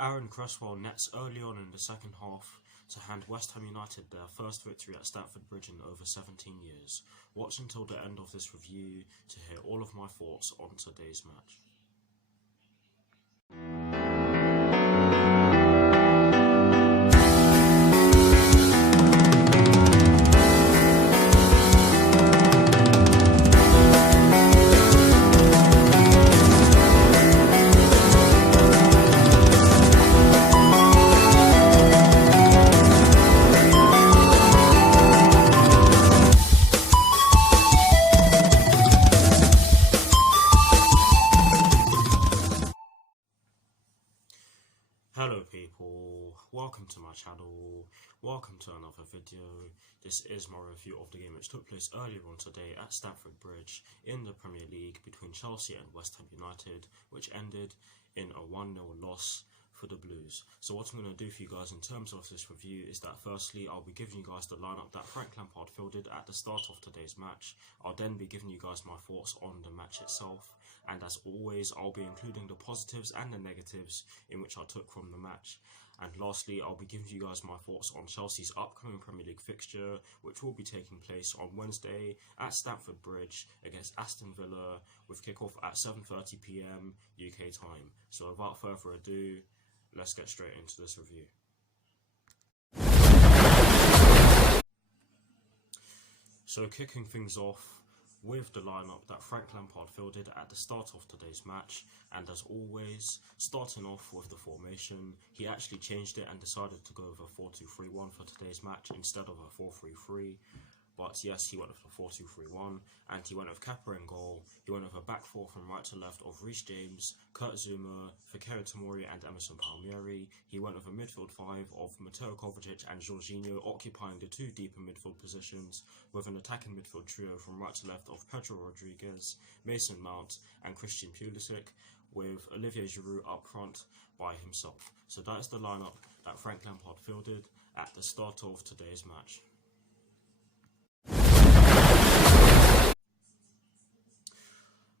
Aaron Cresswell nets early on in the second half to hand West Ham United their first victory at Stamford Bridge in over 17 years. Watch until the end of this review to hear all of my thoughts on today's match. Hello people, welcome to my channel, welcome to another video. This is my review of the game which took place earlier on today at Stamford Bridge in the Premier League between Chelsea and West Ham United, which ended in a 1-0 loss for the Blues. So what I'm going to do for you guys in terms of this review is that firstly I'll be giving you guys the lineup that Frank Lampard fielded at the start of today's match. I'll then be giving you guys my thoughts on the match itself, and as always I'll be including the positives and the negatives in which I took from the match. And lastly I'll be giving you guys my thoughts on Chelsea's upcoming Premier League fixture, which will be taking place on Wednesday at Stamford Bridge against Aston Villa, with kickoff at 7:30 PM UK time. So without further ado, let's get straight into this review. So kicking things off with the lineup that Frank Lampard fielded at the start of today's match, and as always, starting off with the formation, he actually changed it and decided to go with a 4-2-3-1 for today's match instead of a 4-3-3. But yes, he went with a 4-2-3-1, and he went with Kepa in goal. He went with a back four from right to left of Reece James, Kurt Zouma, Fikayo Tomori and Emerson Palmieri. He went with a midfield five of Mateo Kovacic and Jorginho occupying the two deeper midfield positions, with an attacking midfield trio from right to left of Pedro Rodriguez, Mason Mount and Christian Pulisic, with Olivier Giroud up front by himself. So that is the lineup that Frank Lampard fielded at the start of today's match.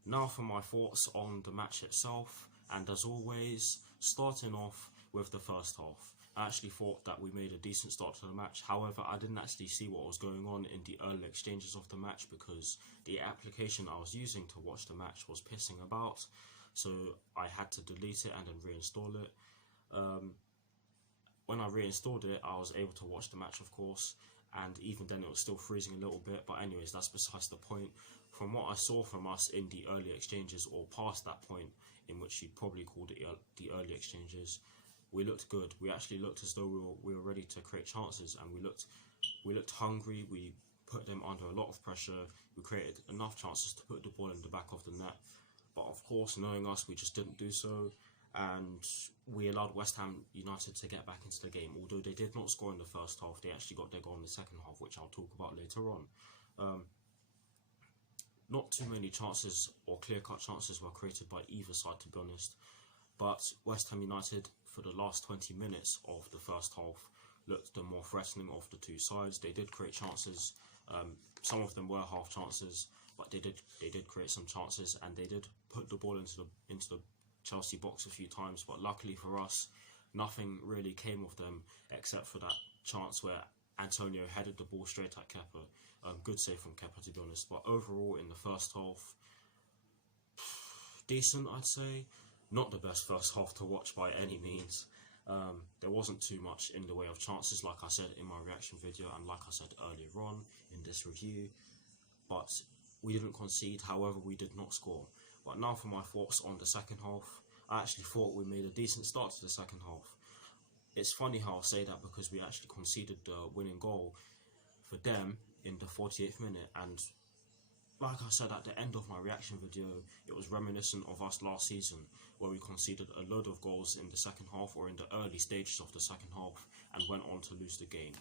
Now for my thoughts on the match itself, and as always, starting off with the first half. I actually thought that we made a decent start to the match. However, I didn't actually see what was going on in the early exchanges of the match because the application I was using to watch the match was pissing about, so I had to delete it and then reinstall it. When I reinstalled it, I was able to watch the match, of course, and even then it was still freezing a little bit, but anyways, that's besides the point. From what I saw from us in the early exchanges, or past that point in which you'd probably call it the early exchanges, we looked good. We actually looked as though we were ready to create chances, and we looked hungry. We put them under a lot of pressure. We created enough chances to put the ball in the back of the net, but of course, knowing us, we just didn't do so, and we allowed West Ham United to get back into the game. Although they did not score in the first half, they actually got their goal in the second half, which I'll talk about later on. Not too many chances or clear-cut chances were created by either side, to be honest, but West Ham United for the last 20 minutes of the first half looked the more threatening of the two sides. They did create chances, some of them were half chances, but they did create some chances, and they did put the ball into the Chelsea box a few times, but luckily for us, nothing really came of them except for that chance where Antonio headed the ball straight at Kepa. Good save from Kepa, to be honest, but overall in the first half, decent, I'd say. Not the best first half to watch by any means. There wasn't too much in the way of chances, like I said in my reaction video and like I said earlier on in this review, but we didn't concede. However, we did not score. But now for my thoughts on the second half. I actually thought we made a decent start to the second half. It's funny how I say that because we actually conceded the winning goal for them in the 48th minute, and like I said at the end of my reaction video, it was reminiscent of us last season, where we conceded a load of goals in the second half or in the early stages of the second half and went on to lose the game.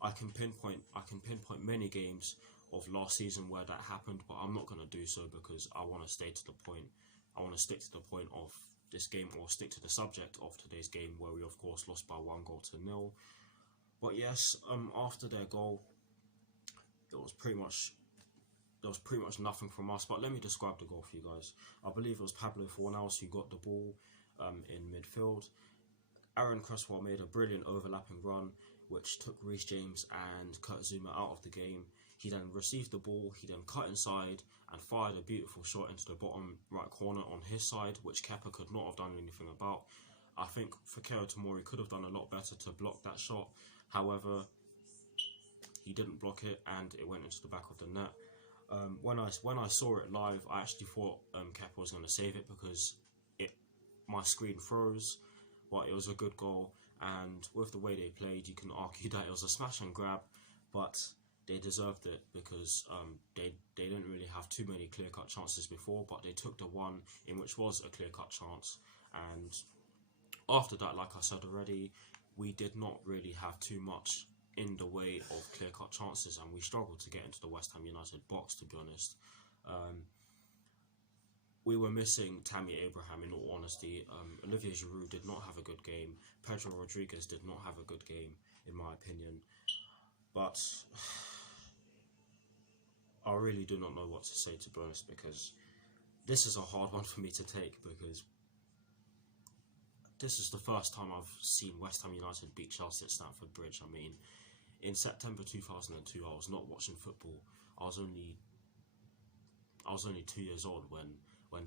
I can pinpoint many games of last season where that happened, but I'm not going to do so because I want to stay to the point. I want to stick to the point of this game, or stick to the subject of today's game, where we of course lost by 1-0. But yes, after their goal, there was pretty much nothing from us. But let me describe the goal for you guys. I believe it was Pablo Fornals who got the ball in midfield. Aaron Cresswell made a brilliant overlapping run, which took Reece James and Kurt Zouma out of the game. He then received the ball, he then cut inside and fired a beautiful shot into the bottom right corner on his side, which Kepa could not have done anything about. I think Fikayo Tomori could have done a lot better to block that shot. However, he didn't block it and it went into the back of the net. When I saw it live, I actually thought Kepa was going to save it because my screen froze, but it was a good goal. And with the way they played, you can argue that it was a smash and grab, but they deserved it because they didn't really have too many clear-cut chances before, but they took the one in which was a clear-cut chance. And after that, like I said already, we did not really have too much in the way of clear-cut chances, and we struggled to get into the West Ham United box, to be honest. We were missing Tammy Abraham, in all honesty. Olivier Giroud did not have a good game. Pedro Rodriguez did not have a good game, in my opinion. But I really do not know what to say, to be honest, because this is a hard one for me to take, because this is the first time I've seen West Ham United beat Chelsea at Stamford Bridge. I mean, in September 2002, I was not watching football. I was only 2 years old when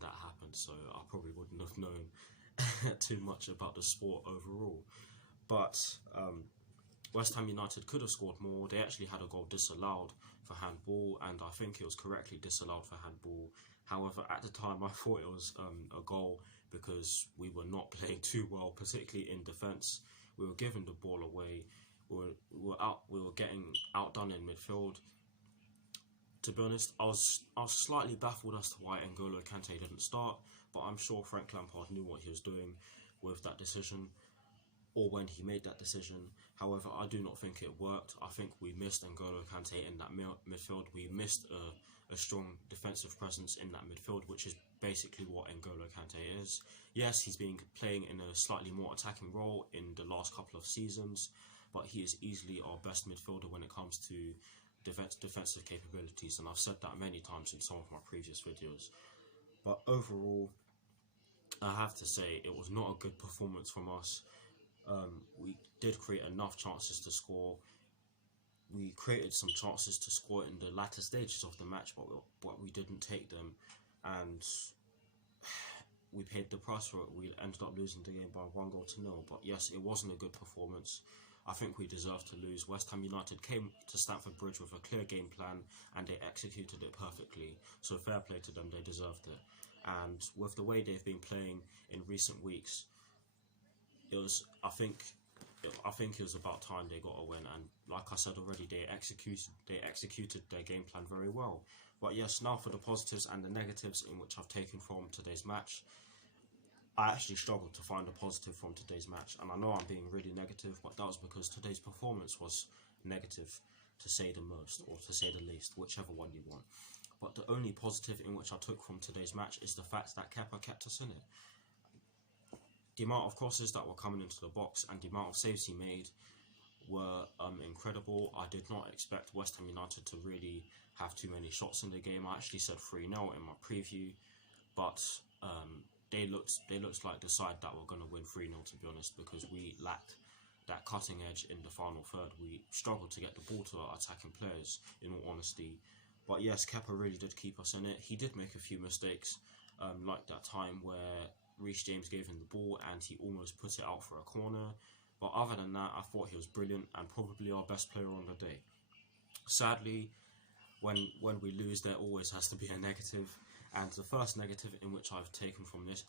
that happened, so I probably wouldn't have known too much about the sport overall. But West Ham United could have scored more. They actually had a goal disallowed for handball, and I think it was correctly disallowed for handball. However, at the time, I thought it was a goal because we were not playing too well, particularly in defence. We were giving the ball away. We were getting outdone in midfield. To be honest, I was slightly baffled as to why N'Golo Kante didn't start, but I'm sure Frank Lampard knew what he was doing with that decision, or when he made that decision. However, I do not think it worked. I think we missed N'Golo Kante in that midfield. We missed a strong defensive presence in that midfield, which is basically what N'Golo Kante is. Yes, he's been playing in a slightly more attacking role in the last couple of seasons, but he is easily our best midfielder when it comes to defensive capabilities, and I've said that many times in some of my previous videos. But overall, I have to say it was not a good performance from us. We did create enough chances to score. We created some chances to score in the latter stages of the match, but we didn't take them, and we paid the price for it. We ended up losing the game by 1-0. But yes, it wasn't a good performance. I think we deserved to lose. West Ham United came to Stamford Bridge with a clear game plan and they executed it perfectly. So fair play to them, they deserved it. And with the way they've been playing in recent weeks, I think it was about time they got a win. And like I said already, they executed their game plan very well. But yes, now for the positives and the negatives in which I've taken from today's match. I actually struggled to find a positive from today's match, and I know I'm being really negative, but that was because today's performance was negative, to say the most, or to say the least, whichever one you want. But the only positive in which I took from today's match is the fact that Kepa kept us in it. The amount of crosses that were coming into the box and the amount of saves he made were incredible. I did not expect West Ham United to really have too many shots in the game. I actually said 3-0 in my preview, but they looked like the side that were going to win 3-0, to be honest, because we lacked that cutting edge in the final third. We struggled to get the ball to our attacking players, in all honesty. But yes, Kepa really did keep us in it. He did make a few mistakes, like that time where Reece James gave him the ball and he almost put it out for a corner. But other than that, I thought he was brilliant and probably our best player on the day. Sadly, when we lose, there always has to be a negative. And the first negative in which I've taken from this,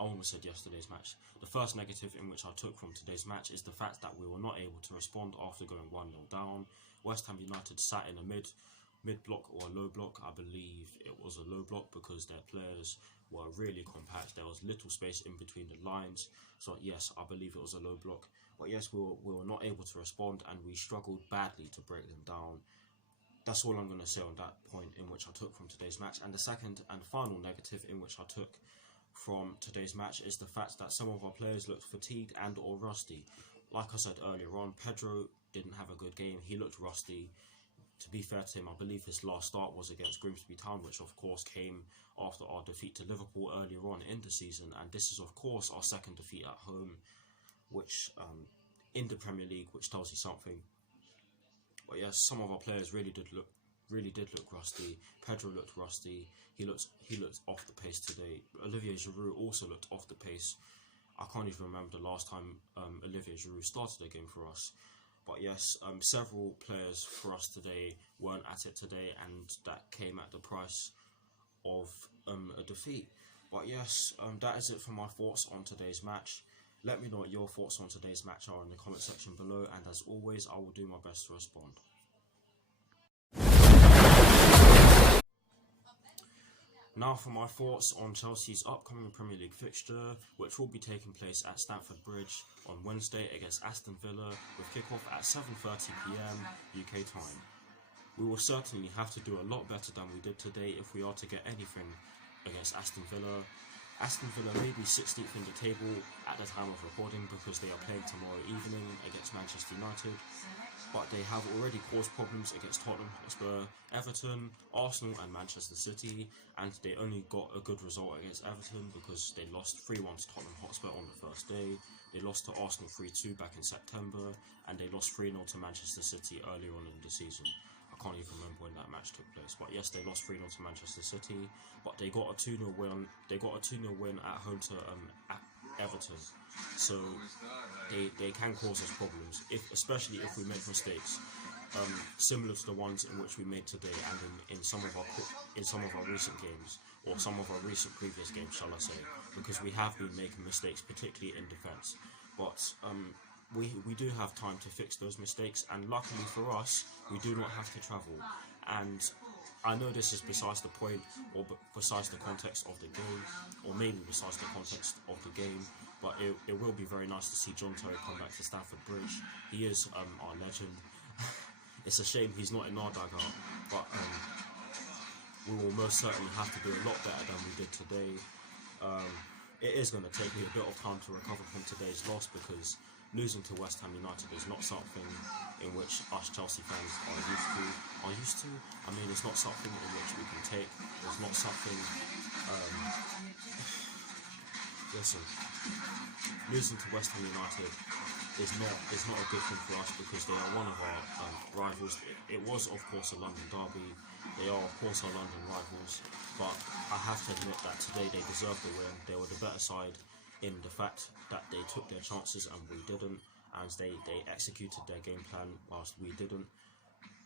I almost said yesterday's match. The first negative in which I took from today's match is the fact that we were not able to respond after going 1-0 down. West Ham United sat in a mid block or a low block. I believe it was a low block because their players were really compact. There was little space in between the lines. So yes, I believe it was a low block. But yes, we were not able to respond and we struggled badly to break them down. That's all I'm going to say on that point in which I took from today's match. And the second and final negative in which I took from today's match is the fact that some of our players looked fatigued and or rusty. Like I said earlier on, Pedro didn't have a good game. He looked rusty. To be fair to him, I believe his last start was against Grimsby Town, which of course came after our defeat to Liverpool earlier on in the season. And this is of course our second defeat at home. which in the Premier League, which tells you something. But yes, some of our players really did look rusty. Pedro looked rusty. He looked off the pace today. Olivier Giroud also looked off the pace. I can't even remember the last time Olivier Giroud started a game for us. But yes, several players for us today weren't at it today, and that came at the price of a defeat. But yes, that is it for my thoughts on today's match. Let me know what your thoughts on today's match are in the comment section below, and as always, I will do my best to respond. Now for my thoughts on Chelsea's upcoming Premier League fixture, which will be taking place at Stamford Bridge on Wednesday against Aston Villa, with kickoff at 7:30 PM UK time. We will certainly have to do a lot better than we did today if we are to get anything against Aston Villa. Aston Villa may be 16th in the table at the time of recording because they are playing tomorrow evening against Manchester United, but they have already caused problems against Tottenham Hotspur, Everton, Arsenal and Manchester City, and they only got a good result against Everton because they lost 3-1 to Tottenham Hotspur on the first day. They lost to Arsenal 3-2 back in September, and they lost 3-0 to Manchester City earlier on in the season. I can't even remember when that match took place, but yes, they lost 3-0 to Manchester City, but they got a 2-0 win. They got a 2-0 win at home to at Everton, so they can cause us problems, especially if we make mistakes, similar to the ones in which we made today, and in some of our recent games, or some of our recent previous games, shall I say, because we have been making mistakes, particularly in defence. But we do have time to fix those mistakes, and luckily for us, we do not have to travel. And I know this is besides the point, or besides the context of the game, or maybe besides the context of the game, but it will be very nice to see John Terry come back to Stamford Bridge. He is our legend. It's a shame he's not in our dugout, but we will most certainly have to do a lot better than we did today. It is going to take me a bit of time to recover from today's loss, because losing to West Ham United is not something in which us Chelsea fans are used to. I mean, it's not something in which we can take. It's not something. Listen, losing to West Ham United is not a good thing for us, because they are one of our rivals. It was, of course, a London derby. They are, of course, our London rivals. But I have to admit that today they deserved the win. They were the better side in the fact that they took their chances and we didn't, and they executed their game plan whilst we didn't.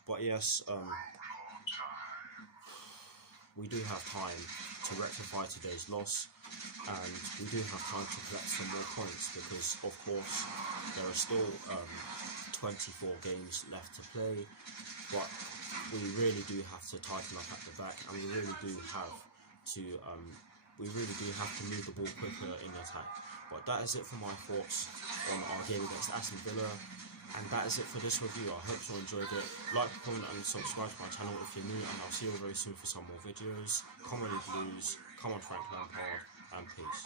But yes, we do have time to rectify today's loss, and we do have time to collect some more points, because of course there are still 24 games left to play, but we really do have to tighten up at the back, and we really do have to move the ball quicker in attack. But that is it for my thoughts on our game against Aston Villa, and that is it for this review. I hope you enjoyed it. Like, comment and subscribe to my channel if you're new, and I'll see you very soon for some more videos. Come on Blues, come on Frank Lampard, and peace.